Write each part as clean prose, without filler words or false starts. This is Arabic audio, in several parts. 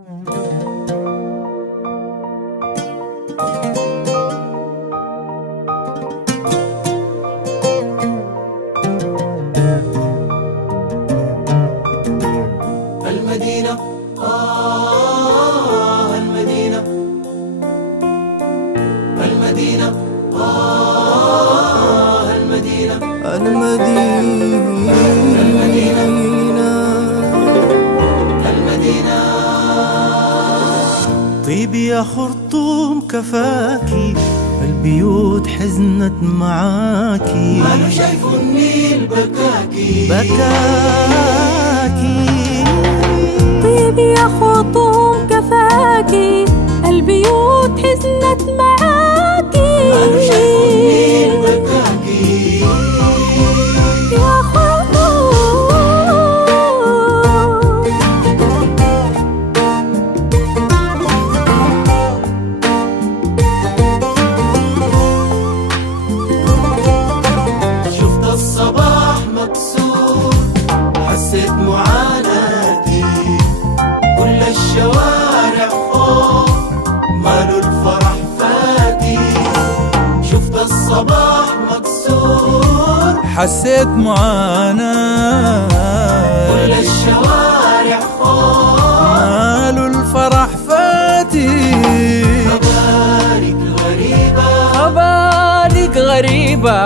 المدينة المدينة المدينة المدينة المدينة المدينة. طيبي يا خرطوم كفاكي، البيوت حزنت معاكي، أنا شايف النيل بكاكي بكاكي. طيب يا خرطوم كفاكي، البيوت حزنت معاكي، أنا شايف النيل بكاكي يا خرطوم. شفت الصباح مكسور، حسيت معاناتي، كل الشوارع خوف، ماله الفرح فاتي. شفت الصباح مكسور، حسيت معاناة، كل الشوارع خوف، ماله الفرح فاتي. خبارك غريبة، خبالك غريبة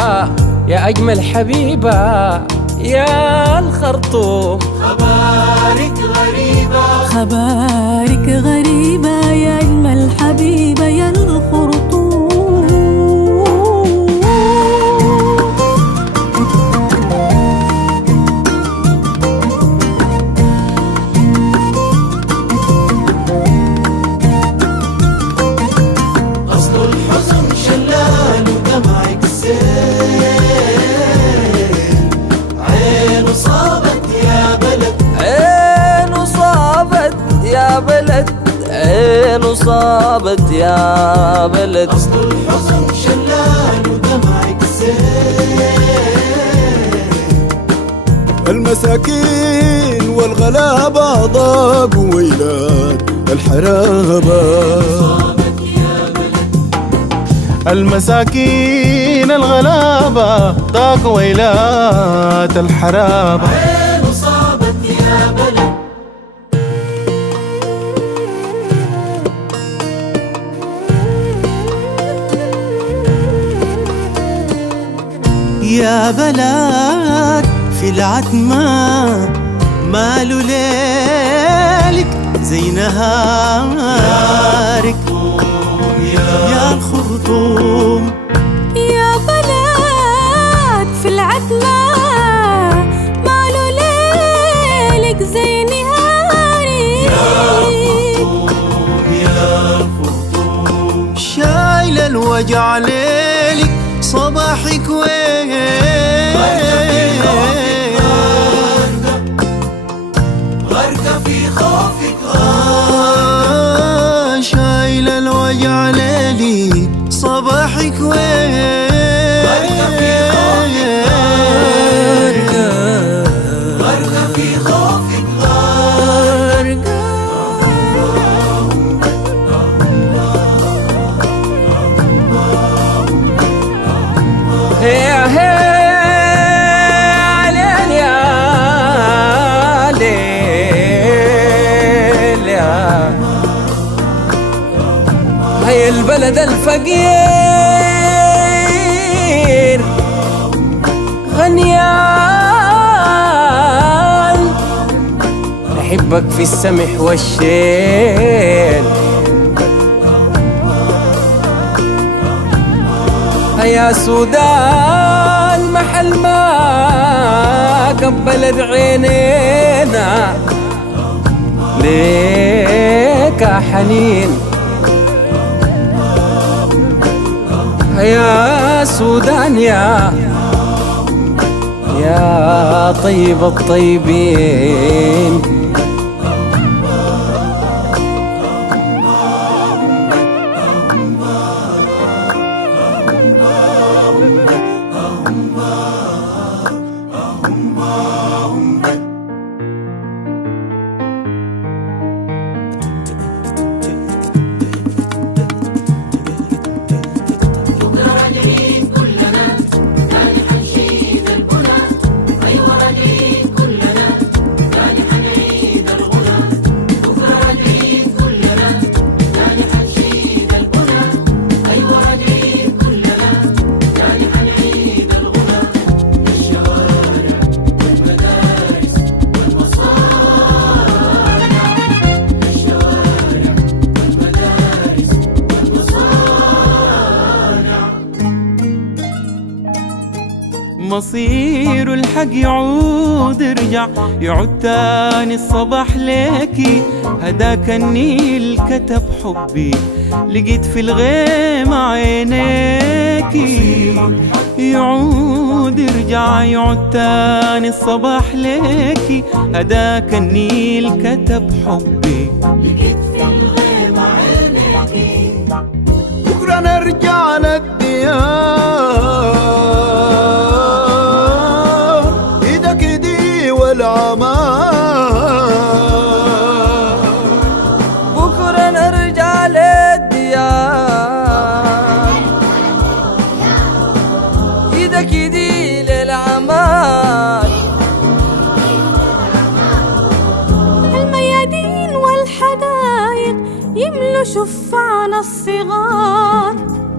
يا أجمل حبيبة يا الخرطوم. خبارك غريبة، خبارك غريبة يا أجمل حبيبة يا الخرطوم. أصل الحزن شلال ودمعك سيل، عينه صابت يا بلد، عينه صابت يا بلد، عينه صابت يا بلد. أصل الحزن شلال ودمعك سيل. المساكين والغلابة ضاقوا ويلات الحرابة. المساكين الغلابة ضاقوا ويلات الحرابة. عينه صابت يا بلد، يا بلد في العتمة ماله ليلك زي نهارك يا الخرطوم. يا بلد في العتمة ماله ليلك زي نهاري، شايل الوجع ليلك صباحك وين، غرقة في خوفك، شايل الوجع ليلي صباحك وين. غرقة في خوفك، يا ليل يا ليل يا هي البلد الفقير غنيان، نحبك في السمح والشيل. يا سودان محل ما قبلت عينينا ليك حنين. يا سودان يا طيب الطيبين. مصير الحق يعود يعود تاني الصباح ليكي. هداك النيل كتب حبي لقيت في الغيمة عينيكي. يعود يعود تاني الصباح ليكي. هداك النيل كتب حبي لقيت في الغيمة عينيكي. بكرة نرجع للديار ايدك ايدي والعمار. بكرة نرجع للديار ايدك ايدي للعمار. الميادين والحدايق يملوا شفعنا الصغار.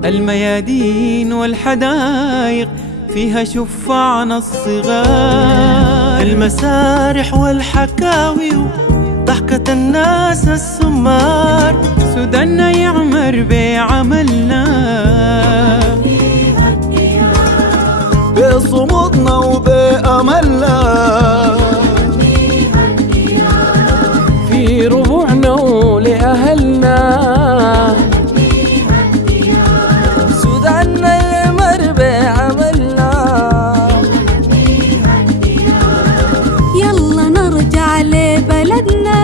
الميادين والحدايق فيها شفعنا الصغار. المسارح والحكاوي ضحكة الناس السمار. سوداننا يعمر بعملنا بصمودنا وبأملنا. في ربوعنا ولأهلنا سوداننا يمر بعملنا. يلا نرجع لبلدنا.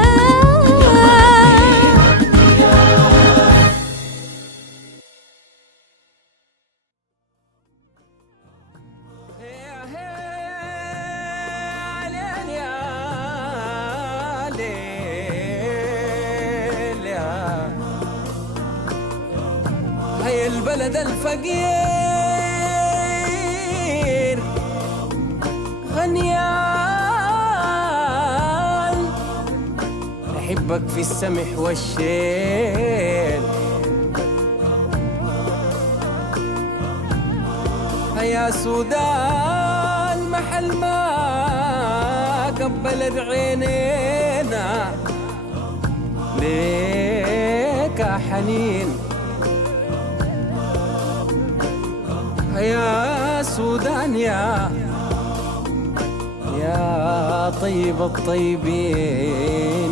هي البلد الفقير غنيان أحبك في السمح والشيل. يا سودان محل ما قبلت عينينا ليك حنين. يا سودان يا طيب الطيبين